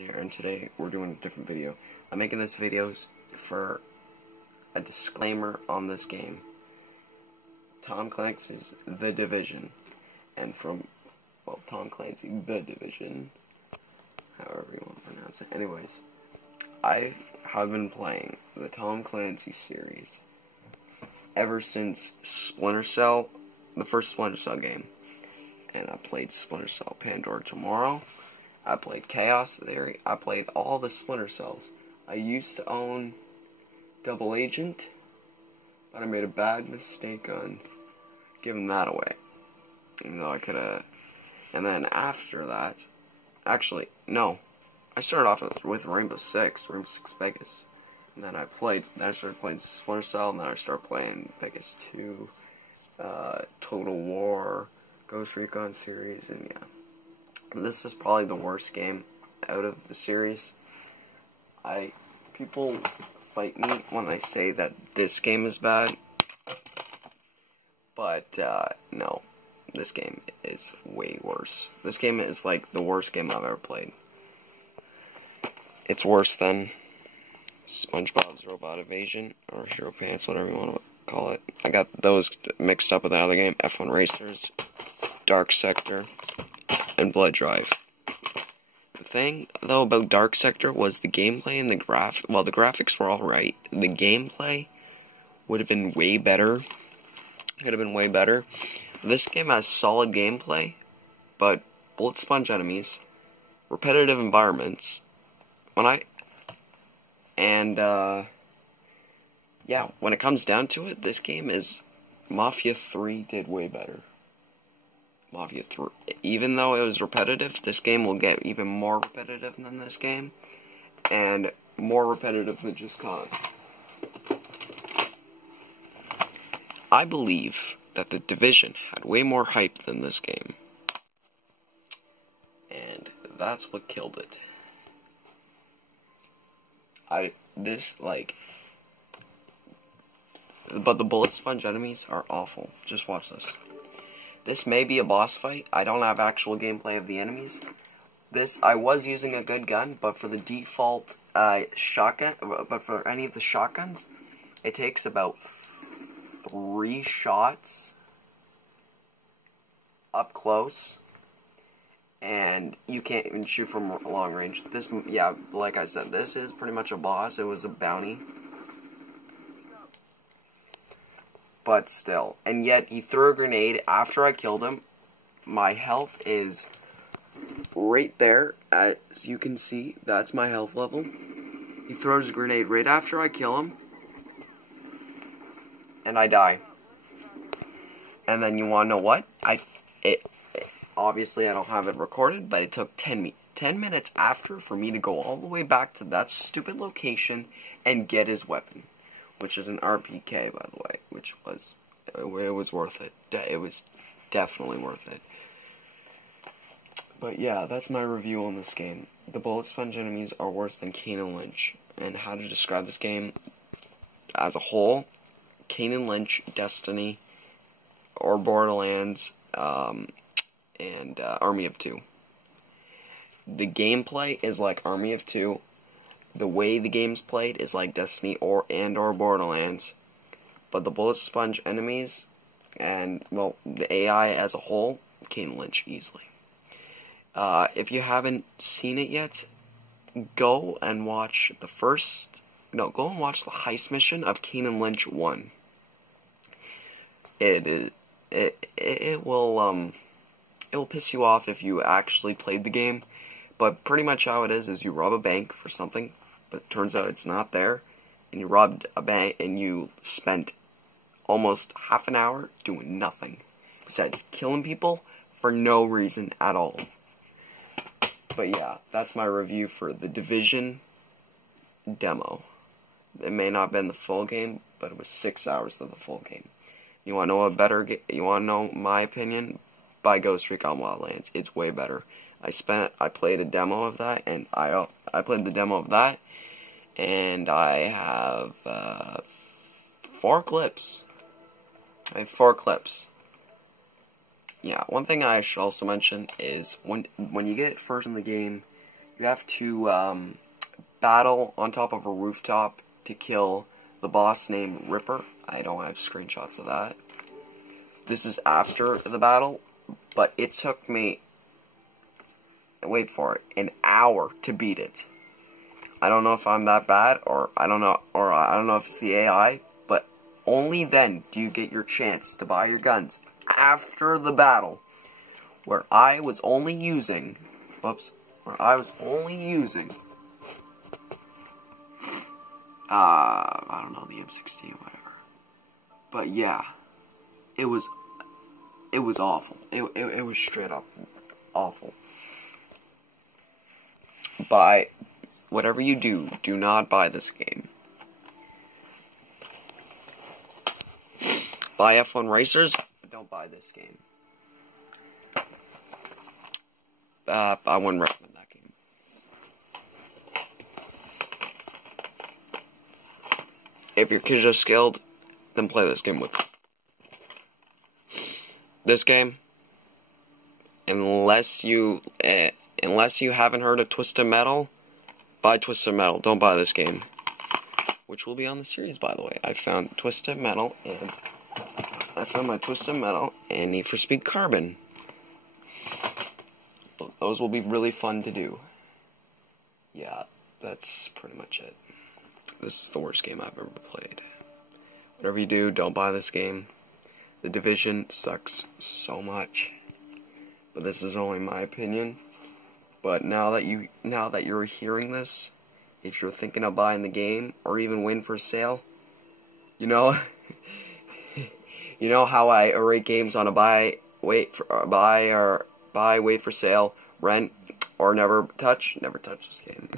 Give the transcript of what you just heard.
here, and today we're doing a different video. I'm making this video for a disclaimer on this game. Tom Clancy's The Division, and from, well, Tom Clancy, The Division, however you want to pronounce it. Anyways, I have been playing the Tom Clancy series ever since Splinter Cell, the first Splinter Cell game. And I played Splinter Cell Pandora Tomorrow. I played Chaos Theory. I played all the Splinter Cells. I used to own Double Agent, but I made a bad mistake on giving that away. Even though I could have. And then after that, actually, no. I started off with Rainbow Six Vegas. And then I started playing Splinter Cell, and then I started playing Vegas 2, Total War, Ghost Recon series, and yeah. This is probably the worst game out of the series. People fight me when I say that this game is bad, but no, this game is way worse. This game is like the worst game I've ever played. It's worse than SpongeBob's Robot Invasion, or Hero Pants, whatever you want to call it. I got those mixed up with the other game, F1 Racers, Dark Sector, and Blood Drive. The thing, though, about Dark Sector was the gameplay and the graphics were alright. The gameplay would have been way better. Could have been way better. This game has solid gameplay, but bullet sponge enemies, repetitive environments, yeah, when it comes down to it, this game is Mafia 3 did way better. Mafia 3, even though it was repetitive, this game will get even more repetitive than this game, and more repetitive than Just Cause. I believe that The Division had way more hype than this game, and that's what killed it. But the bullet sponge enemies are awful. Just watch this. This may be a boss fight. I don't have actual gameplay of the enemies. I was using a good gun, but for the default shotgun, but for any of the shotguns, it takes about 3 shots up close, and you can't even shoot from long range. Yeah, like I said, this is pretty much a boss. It was a bounty. But still. And yet, he threw a grenade after I killed him. My health is right there. As you can see, that's my health level. He throws a grenade right after I kill him. And I die. And then you want to know what? Obviously, I don't have it recorded, but it took 10 minutes after for me to go all the way back to that stupid location and get his weapon. Which is an RPK, by the way, it was worth it. It was definitely worth it. But yeah, that's my review on this game. The bullet sponge enemies are worse than Kane and Lynch. And how to describe this game as a whole: Kane and Lynch, Destiny, or Borderlands, and Army of Two. The gameplay is like Army of Two. The way the game's played is like Destiny or Borderlands, but the bullet sponge enemies and, well, the AI as a whole, Kane Lynch easily. If you haven't seen it yet, go and watch the heist mission of Kane Lynch 1. It will piss you off if you actually played the game. But pretty much how it is you rob a bank for something, but it turns out it's not there, and you robbed a bank, and you spent almost half an hour doing nothing, besides killing people for no reason at all. But yeah, that's my review for The Division demo. It may not have been the full game, but it was 6 hours of the full game. You want to know my opinion? Buy Ghost Recon Wildlands. It's way better. I played a demo of that, and I played the demo of that, and I have 4 clips. I have 4 clips. Yeah, one thing I should also mention is when you get first in the game, You have to battle on top of a rooftop to kill the boss named Ripper. I don't have screenshots of that. This is after the battle, but it took me, wait for it, an hour to beat it. I don't know if I'm that bad, or I don't know if it's the AI, but only then do you get your chance to buy your guns after the battle, where I was only using, I don't know, the M16 or whatever. But yeah, it was awful. It was straight up awful. Whatever you do, do not buy this game. Buy F1 Racers, but don't buy this game. I wouldn't recommend that game. If your kids are skilled, then play this game with them. This game, unless you haven't heard of Twisted Metal, buy Twisted Metal. Don't buy this game, which will be on the series, by the way. I found Twisted Metal, and I found my Twisted Metal and Need for Speed Carbon. Those will be really fun to do. Yeah, that's pretty much it. This is the worst game I've ever played. Whatever you do, don't buy this game. The Division sucks so much. But this is only my opinion. But now that you're hearing this, if you're thinking of buying the game or even waiting for a sale, you know how I rate games on a buy, wait for sale, rent, or never touch this game.